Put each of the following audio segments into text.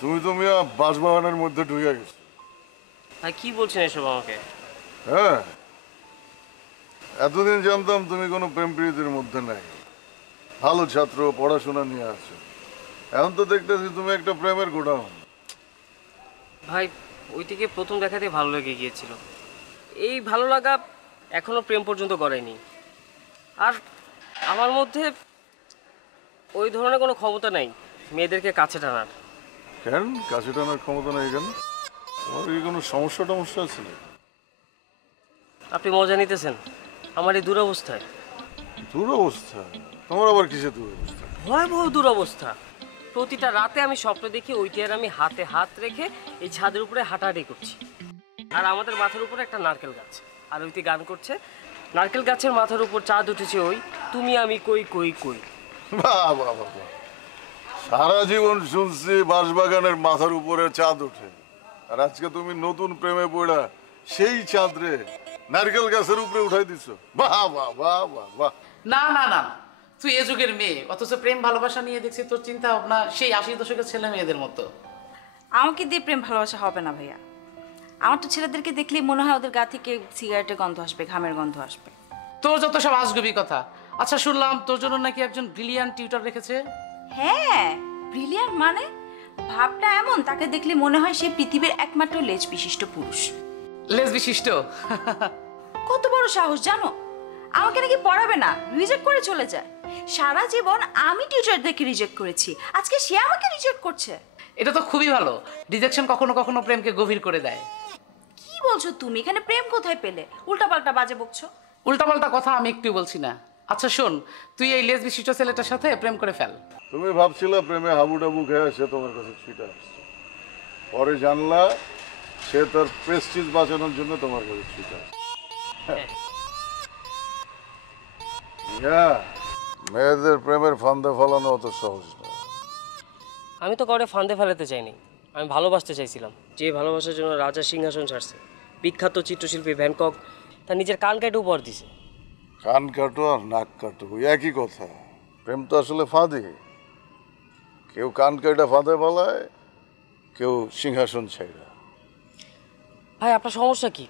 তুমি তো মিয়া বাঁশবাগানের মধ্যে ঢুকে গেছো। ভাই কি বলছেন এসব আমাকে? হ্যাঁ, এতদিন জানতাম তুমি কোনো প্রেম প্রীতির মধ্যে নাই, ভালো ছাত্র, পড়াশোনা নিয়ে আছো। এখন তো দেখতেছি তুমি একটা প্রেমের গোডাউন। ভাই ওই থেকে প্রথম দেখাতে ভালো লেগে গিয়েছিল। এই ভালো লাগা এখনো প্রেম পর্যন্ত গড়ায়নি। আর আমার মধ্যে ওই ধরনের কোনো ক্ষমতা নাই মেয়েদেরকে কাছে টানার। কেন কাছে টানার ক্ষমতা নাই কেন? তোমার কি কোনো সমস্যা টমস্যা আছে? আপনি মজা নিতেছেন আমার এই দুরবস্থায়? দুরবস্থা? তোমার আবার কিসে দুরবস্থা? ভয়াবহ দুরবস্থা। প্রতিটা রাতে আমি স্বপ্ন দেখি ওইটি আর আমি হাতে হাত রেখে এই ছাদের উপরে হাঁটাহাঁটি করছি, আর আমাদের মাথার উপরে একটা নারকেল গাছ, আর ওইটি গান করছে, নারকেল গাছের মাথার উপর চাঁদ উঠেছে ওই তুমি আমি কই কই কই। বাহ বাহ বাহ বাহ। সারা জীবন শুনছি বাঁশবাগানের মাথার উপরে চাঁদ ওঠে, আর আজকে তুমি নতুন প্রেমে পড়া সেই চাঁদ রে নারকেল গাছের উপরে উঠাই দিছো। বাহ বাহ বাহ বাহ বাহ। না না না, তুই এ যুগের মেয়ে, অথচ প্রেম ভালোবাসা নিয়ে দেখছি তোর চিন্তা ভাবনা সেই 80 দশকের ছেলে মেয়েদের মতো। আমাকে দিয়ে প্রেম ভালোবাসা হবে না ভাইয়া। আমার তো ছেলেদেরকে দেখলেই মনে হয় ওদের গা থেকে সিগারেটের গন্ধ আসবে, ঘামের গন্ধ আসবে। তোর যত সব আজগুবি কথা। আচ্ছা, শুনলাম তোর জন্য নাকি একজন ব্রিলিয়ান্ট টিউটর রেখেছে। হ্যাঁ, ব্রিলিয়ান্ট মানে ভাবটা এমন, তাকে দেখলে মনে হয় সে পৃথিবীর একমাত্র লেজ বিশিষ্ট পুরুষ। লেজ বিশিষ্ট? কত বড় সাহস জানো? আমাকে নাকি পড়াবে না, রিজেক্ট করে চলে যায়। সারা জীবন আমি টিচারদেরকে রিজেক্ট করেছি, আজকে সে আমাকে রিজেক্ট করছে। এটা তো খুবই ভালো। রিজেকশন কখনো কখনো প্রেমকে গভীর করে দেয়। কি বলছো তুমি? এখানে প্রেম কোথায় পেলে? উল্টাপাল্টা বাজে বকছো। উল্টাপাল্টা কথা আমি একটু বলছি না। আচ্ছা শোন, তুই এই লেজ বিশিষ্ট ছেলেটার সাথে প্রেম করে ফেল। তুমি ভাবছিলা প্রেমে হাবুডাবু খেয়ে সে তোমার কাছে ছুটে আসছে, পরে জানলা সে তার প্রেস্টিজ বাঁচানোর জন্য তোমার কাছে ছুটে আসছে। মেয়েদের প্রেমের ফান্দে ফলানো অত সহজ না। আমি তো কাউরে ফান্দে ফেলাতে চাইনি, আমি ভালোবাসতে চাইছিলাম। যে ভালোবাসার জন্য রাজা সিংহাসন ছাড়ছে, বিখ্যাত চিত্রশিল্পী ভ্যানকক তার নিজের কান কেটে উপহার দিছে। কান কাটো আর নাক কাটো ওই একই কথা। প্রেম তো আসলে ফাঁদে, কেউ কান কেটে ফাঁদে ফলায়, কেউ সিংহাসন ছাইড়া। ভাই আপনার সমস্যা কি?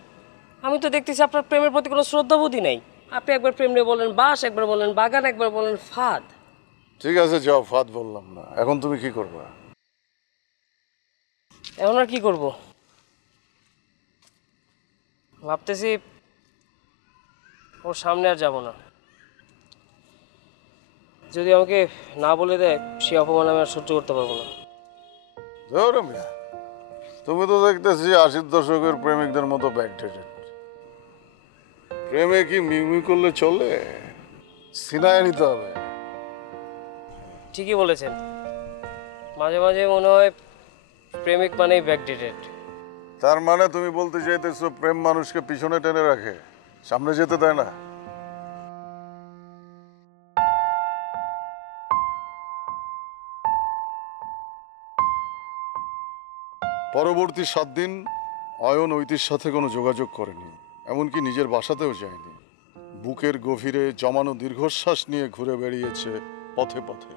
আমি তো দেখতেছি আপনার প্রেমের প্রতি কোনো শ্রদ্ধাবোধই নাই। আপনি একবার প্রেম নিয়ে বলেন বাস, একবার বলেন বাগান, একবার বলেন ফাঁদ। ঠিক আছে যাও, ফাঁদ বললাম না। এখন তুমি কি করবা? এখন আর কি করব ভাবতেছি, ওর সামনে আর যাব না। যদি আমাকে না বলে দেয় সে অপমান আমি আর সহ্য করতে পারবো না। ধরো মিয়া, তুমি তো দেখতেছি 80 দশকের প্রেমিকদের মতো ব্যাকডেটেড। প্রেমে কি মিউমি করলে চলে? সিনায় নিতে হবে। ঠিকই বলেছেন, মাঝে মাঝে মনে হয় প্রেমিক মানেই ব্যাকডেটেড। তার মানে তুমি বলতে চাইতেছো প্রেম মানুষকে পিছনে টেনে রাখে, সামনে যেতে দেয় না? পরবর্তী 7 দিন অয়ন ঐতির সাথে কোনো যোগাযোগ করেনি, এমনকি নিজের বাসাতেও যায়নি। বুকের গভীরে জমানো দীর্ঘশ্বাস নিয়ে ঘুরে বেড়িয়েছে পথে পথে।